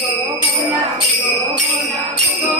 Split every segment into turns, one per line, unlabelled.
Go, go, go, go, go.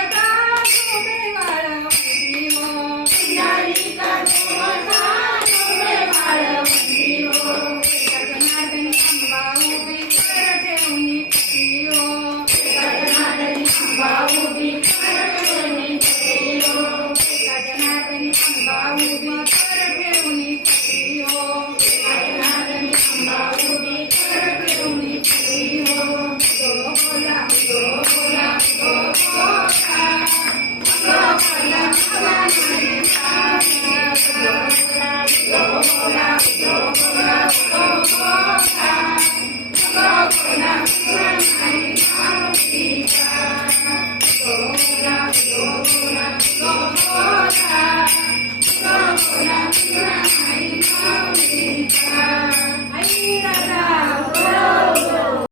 Gloria, gloria.